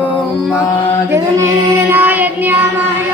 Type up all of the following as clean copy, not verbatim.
ॐ यज्ञेन यज्ञामय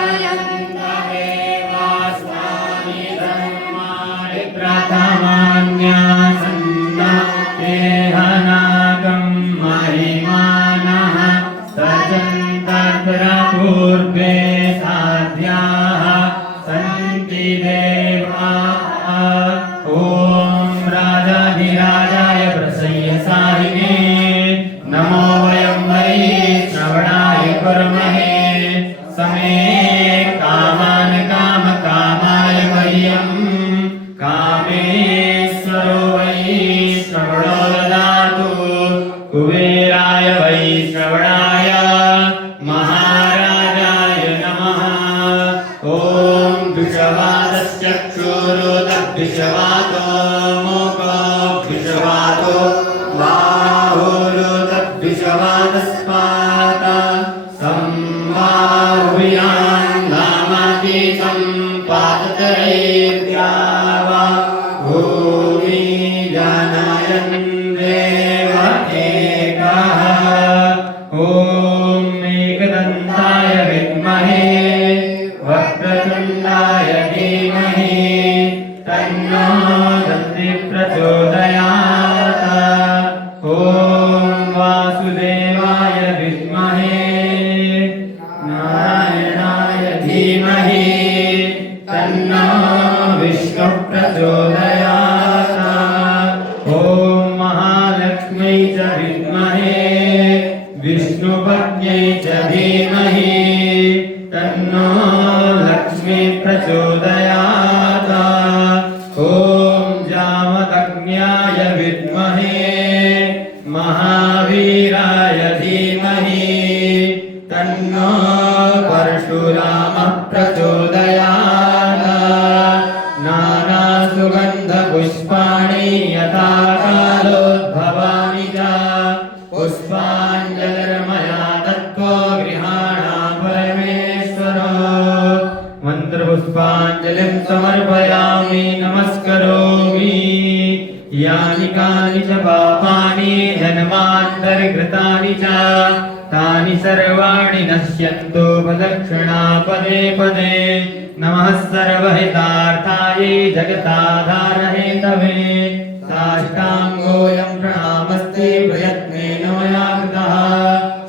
ॐ विषवातश्चक्षुरुतद्विषवातो मुखो विषवातो बाहुरुतद्विषवातस्पाता संवाहुयान् नामाति सम्पाततरेद्यावा भूमि जनयन् देव एकः ॐ एकदन्ताय विद्महे वक्रतुण्डाय धीमहि तन्नो दन्ति प्रचोदयात् ॐ वासुदेवाय विद्महे नारायणाय धीमहि तन्नो विष्णुः प्रचोदयात् ॐ महालक्ष्म्यै च विद्महे विष्णुपत्न्यै च धीमहि तन्नो लक्ष्मी प्रचोदयात् ॐ जामदग्न्याय विद्महे महावीराय धीमहि तन्नो परशुरामः प्रचोदयात् नानासुगन्धपुष्पाणि यथा कालोद्भवानि च पुष्पाञ्जलिर्मया दत्तो गृहाणां परमेश्वरो मन्त्रपुष्पाञ्जलिं समर्पयामि नमस्करोमि यानि कानि च पापानि जन्मान्तरकृतानि च तानि सर्वाणि नश्यन्तु प्रदक्षिणा पदे पदे नमः सर्वहितार्थायै जगताधारहेतवे साष्टाङ्गोऽयं प्रणामस्ते प्रयत्नेन मया कृतः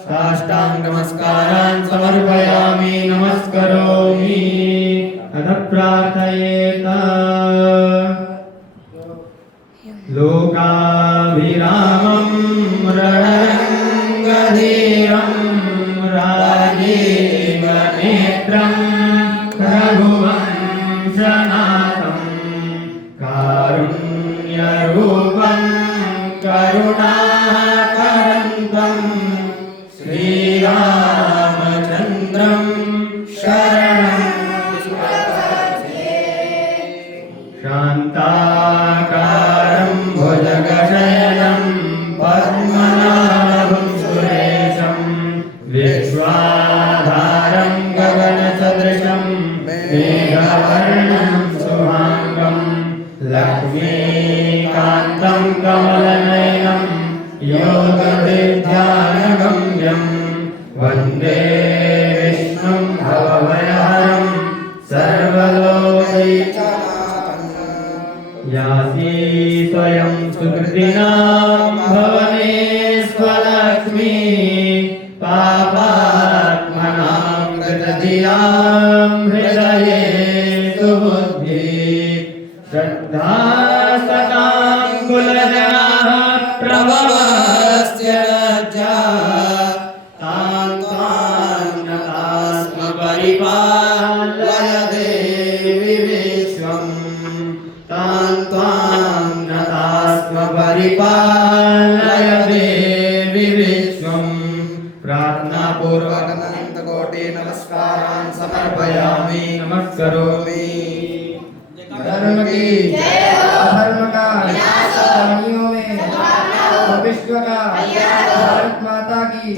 साष्टाङ्गनमस्कारान् समर्पयामि नमस्करोमि अथ प्रार्थयेत लोकाभिरामं रणरङ्गधीरं राजीवनेत्रं रघुवंशनाथं कारुण्यरूपं करुणाकरन्तं श्रीरामचन्द्रं शरणं शान्ताकारं भुजगशयनं पद्मनाभं सुरेशं विश्वाधारं गगनसदृशं मेघवर्णं शुभाङ्गं लक्ष्मीकान्तं कमलनयनं योगविद्यानगम्यं वन्दे विष्णुं भवभयहरं सर्वलोकैकनाथं यासी स्वयं सुकृतिनां भवने स्वलक्ष्मी पापात्मनां कृतधियां हृदये सुबुद्धि श्रद्धा सतां कुलजनाः प्रभवस्य लज्जा तां त्वां परिपालय देवि विश्वं तां त्वां नतास्म परिपालय देवि विश्वं प्रार्थनापूर्वक अनन्तकोटि नमस्कारान् समर्पयामि नमस्करोमि धर्म की अधर्म का विनाश, प्राणियों में विश्व का, भारत माता की